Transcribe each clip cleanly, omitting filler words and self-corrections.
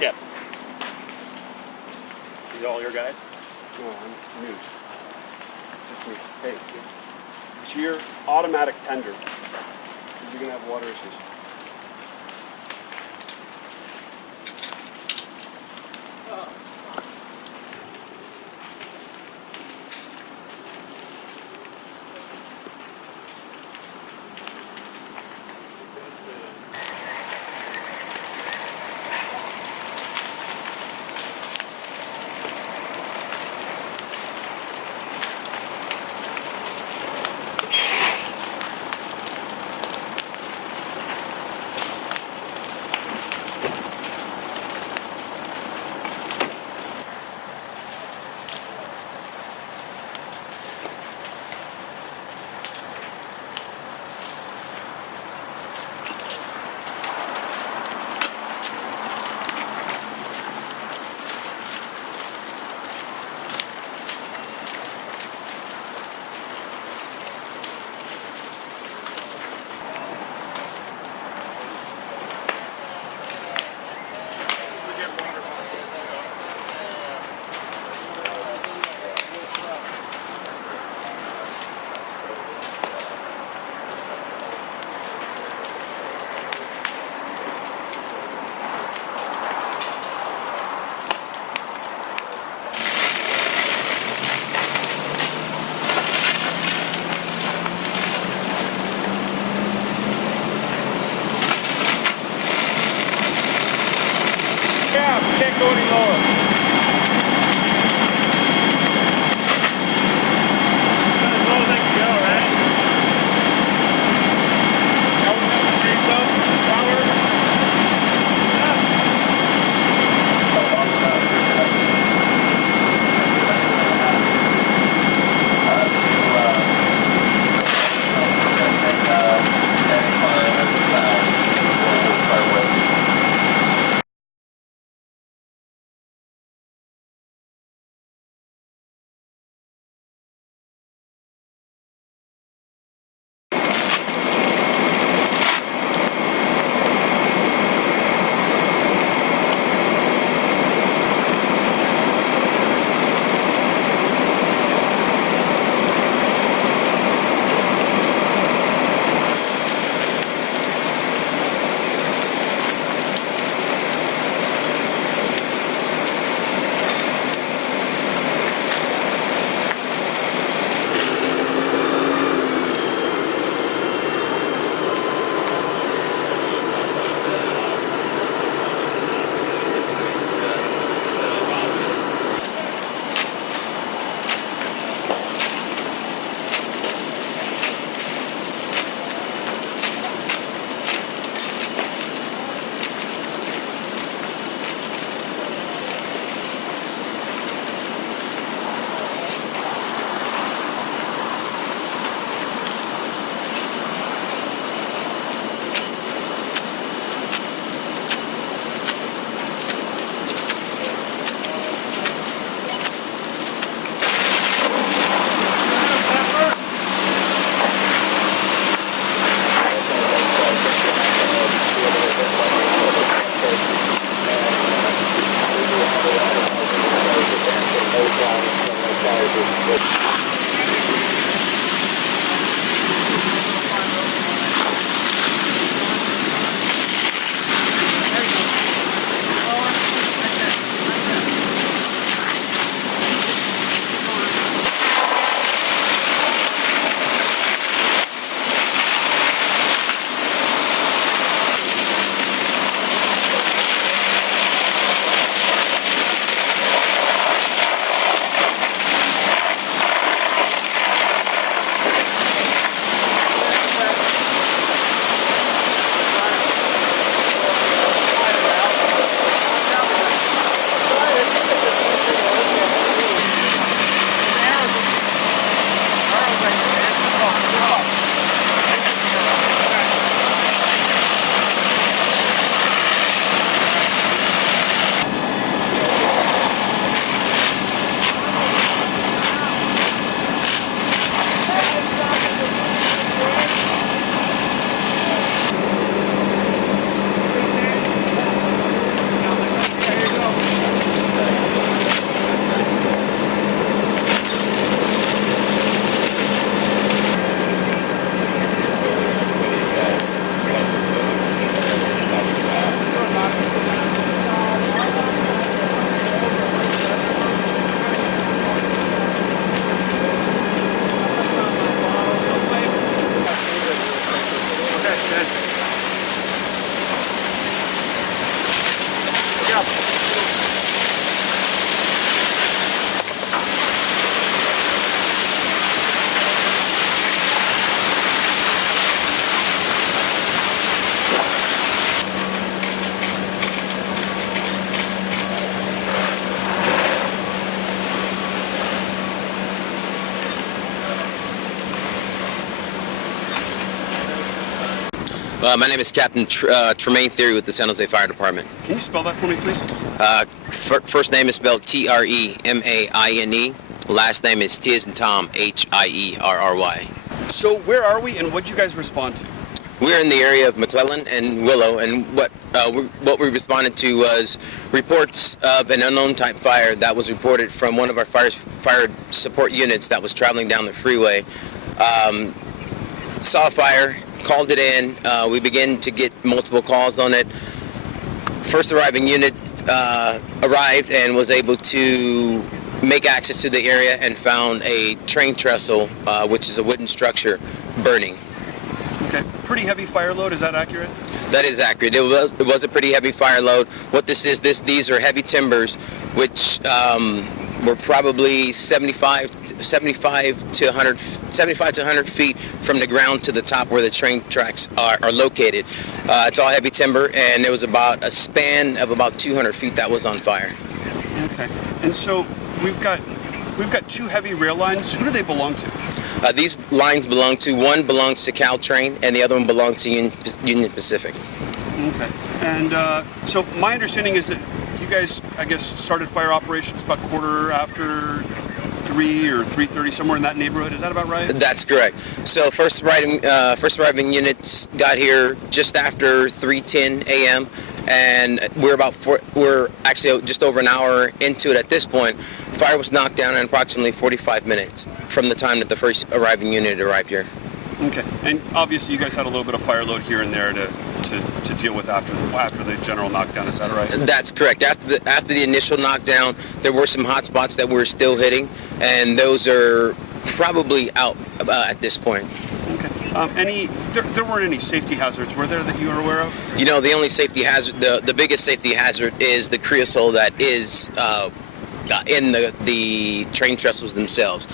Yeah. These all your guys? No, I'm new. Just me. Hey, it's your automatic tender. You're gonna have water issues. Can't go any lower. As low as I can go, right? That was not the street stuff. Power. My name is Captain Tremaine Theory with the San Jose Fire Department. Can you spell that for me, please? First name is spelled Tremaine. Last name is T as in Tom, Hierry. So where are we, and what did you guys respond to? We're in the area of Mclellan and Willow, and what we responded to was reports of an unknown type fire that was reported from one of our fire support units that was traveling down the freeway. Saw a fire, called it in. We began to get multiple calls on it. First arriving unit arrived and was able to make access to the area and found a train trestle, which is a wooden structure, burning. Okay, pretty heavy fire load, is that accurate? That is accurate. It was a pretty heavy fire load. What this is, these are heavy timbers, which were probably 75 to 100 feet from the ground to the top where the train tracks are located. It's all heavy timber, and there was about a span of about 200 feet that was on fire. Okay, and so we've got two heavy rail lines. Who do they belong to? These lines one belongs to Caltrain, and the other one belongs to Union Pacific. Okay, and so my understanding is that you guys, I guess, started fire operations about quarter after 3 or 3:30, somewhere in that neighborhood. Is that about right? That's correct. So first arriving units got here just after 3:10 a.m. and we're actually just over an hour into it at this point. Fire was knocked down in approximately 45 minutes from the time that the first arriving unit arrived here. Okay, and obviously you guys had a little bit of fire load here and there to deal with after the general knockdown. Is that right? That's correct. After the initial knockdown, there were some hot spots that we're still hitting, and those are probably out at this point. Okay. There weren't any safety hazards, were there, that you are aware of? You know, the only safety hazard, the biggest safety hazard is the creosote that is in the train trestles themselves.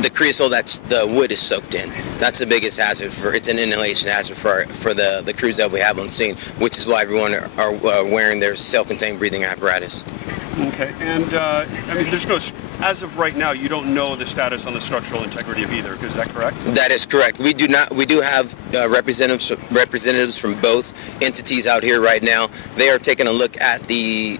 The creosote that's the wood is soaked in. That's the biggest hazard. It's an inhalation hazard for the crews that we have on scene, which is why everyone are wearing their self-contained breathing apparatus. Okay, and I mean, as of right now, you don't know the status on the structural integrity of either. Is that correct? That is correct. We do have representatives from both entities out here right now. They are taking a look at the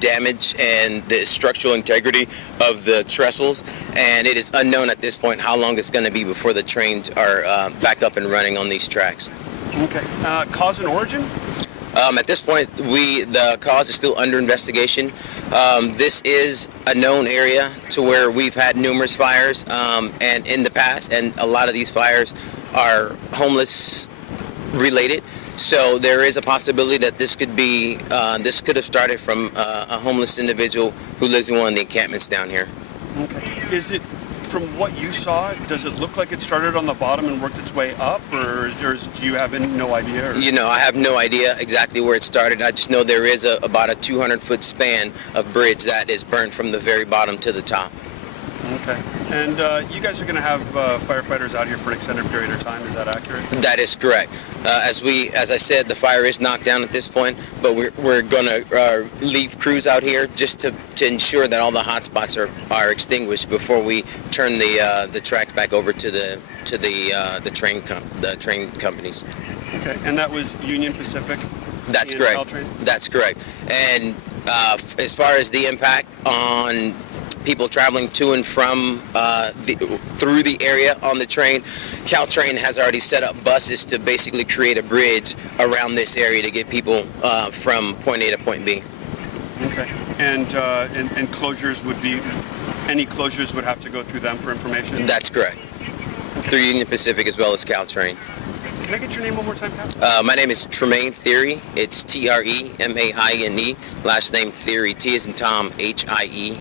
damage and the structural integrity of the trestles, and it is unknown at this point how long it's going to be before the trains are back up and running on these tracks. Okay. Cause and origin? At this point, the cause is still under investigation. This is a known area to where we've had numerous fires, and in the past, and a lot of these fires are homeless related. So there is a possibility that this could have started from a homeless individual who lives in one of the encampments down here. Okay. Is it, from what you saw, does it look like it started on the bottom and worked its way up, or do you have no idea? Or? You know, I have no idea exactly where it started. I just know there is about a 200-foot span of bridge that is burned from the very bottom to the top. Okay. And you guys are going to have firefighters out here for an extended period of time. Is that accurate? That is correct. As I said, the fire is knocked down at this point, but we're going to leave crews out here just to ensure that all the hot spots are extinguished before we turn the tracks back over to the train companies. Okay. And that was Union Pacific. That's correct. Caltrain? That's correct. And as far as the impact on people traveling to and from through the area on the train, Caltrain has already set up buses to basically create a bridge around this area to get people from point A to point B. Okay. And closures would be, any closures would have to go through them for information? That's correct. Okay. Through Union Pacific as well as Caltrain. Can I get your name one more time, Captain? My name is Tremaine Theory. It's Tremaine. Last name Theory. T as in Tom, Hierry.